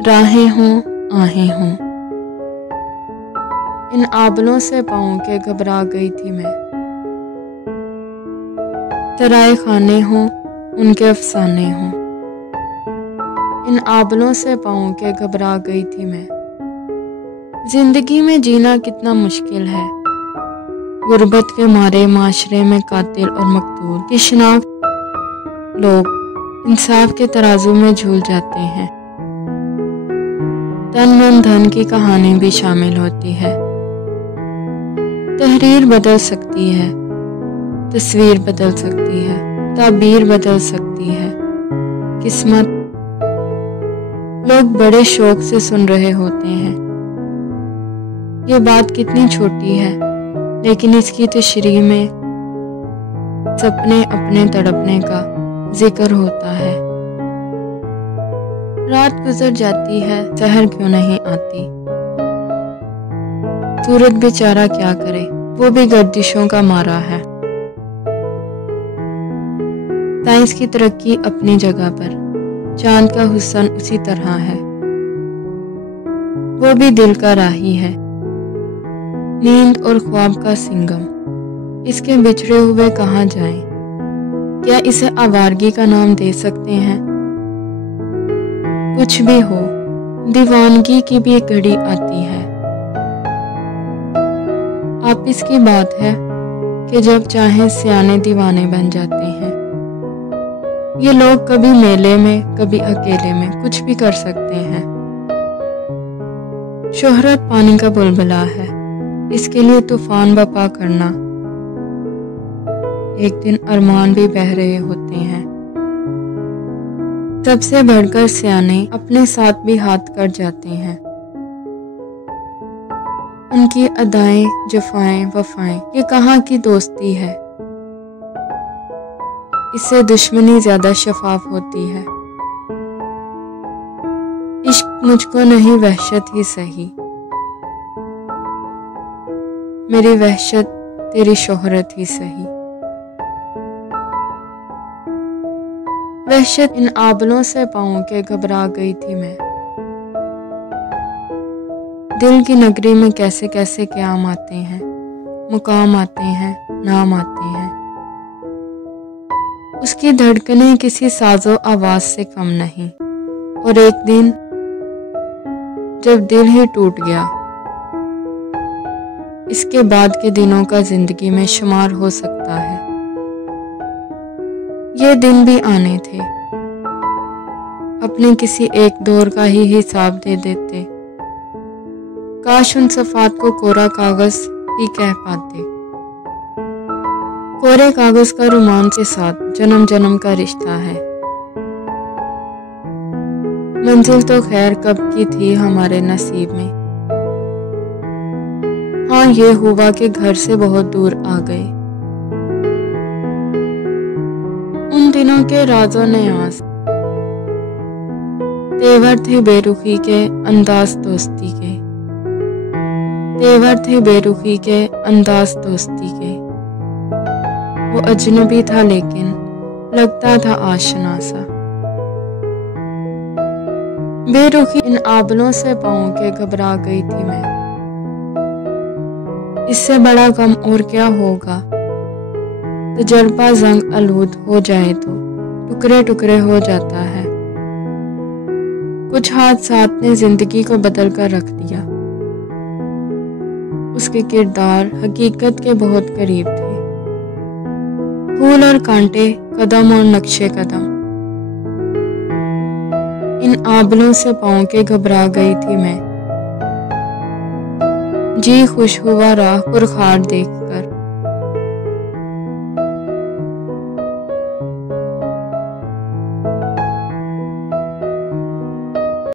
राहें हों आहें हों, इन आबलों से पाँव के घबरा गई थी मैं। तराए खाने हों उनके अफसाने हों, इन आबलों से पाँव के घबरा गई थी मैं। जिंदगी में जीना कितना मुश्किल है, गुर्बत के मारे माशरे में कातिल और मकतूल की शिनाख्त लोग इंसाफ के तराजू में झूल जाते हैं। तन मन धन की कहानी भी शामिल होती है। तहरीर बदल सकती है, तस्वीर बदल सकती है, ताबीर बदल सकती है, किस्मत। लोग बड़े शौक से सुन रहे होते हैं। ये बात कितनी छोटी है, लेकिन इसकी तशरीह में सपने अपने तड़पने का जिक्र होता है। रात गुजर जाती है, सहर क्यों नहीं आती। सूरज बेचारा क्या करे, वो भी गर्दिशों का मारा है। साइंस की तरक्की अपनी जगह पर, चांद का हुस्न उसी तरह है। वो भी दिल का राही है, नींद और ख्वाब का सिंगम। इसके बिछड़े हुए कहाँ जाएं? क्या इसे आवारगी का नाम दे सकते हैं? कुछ भी हो, दीवानगी की भी एक घड़ी आती है। आप इसकी बात है कि जब चाहे सियाने दीवाने बन जाते हैं। ये लोग कभी मेले में, कभी अकेले में कुछ भी कर सकते हैं। शोहरत पानी का बुलबुला है, इसके लिए तूफान बपा करना। एक दिन अरमान भी बह रहे होते हैं। सबसे बढ़कर सियाने अपने साथ भी हाथ कर जाते हैं। उनकी अदाएं, जफाएं, वफाएं, ये कहाँ की दोस्ती है। इससे दुश्मनी ज्यादा शफाफ होती है। इश्क मुझको नहीं, वहशत ही सही। मेरी वहशत तेरी शोहरत ही सही। वहशत इन आबलों से पाँव के घबरा गई थी मैं। दिल की नगरी में कैसे कैसे क़याम आते हैं, मुकाम आते हैं, नाम आते हैं। उसकी धड़कनें किसी साजो आवाज से कम नहीं। और एक दिन जब दिल ही टूट गया, इसके बाद के दिनों का जिंदगी में शुमार हो सकता है। ये दिन भी आने थे, अपने किसी एक दौर का ही हिसाब दे देते। काश उन सफात को कोरा कागज ही कह पाते। कोरे कागज का रोमांच के साथ जन्म जन्म का रिश्ता है। मंजिल तो खैर कब की थी हमारे नसीब में। हाँ, ये हुआ कि घर से बहुत दूर आ गए। उन दिनों के राजों ने आस तेवर थे बेरुखी के, अंदाज दोस्ती के। तेवर थे बेरुखी के, अंदाज दोस्ती के। वो अजनबी था लेकिन लगता था आशना सा। बेरुखी इन आबलों से पाँव के घबरा गई थी मैं। इससे बड़ा गम और क्या होगा। तजर्बा जंग आलूद हो जाए तो टुकड़े टुकड़े हो जाता है। कुछ हादसात ने जिंदगी को बदल कर रख दिया। उसके किरदार हकीकत के बहुत करीब थे। फूल और कांटे, कदम और नक्शे कदम, इन आबलों से पाँव के घबरा गई थी मैं। जी खुश हुआ राह पुरखार देखकर।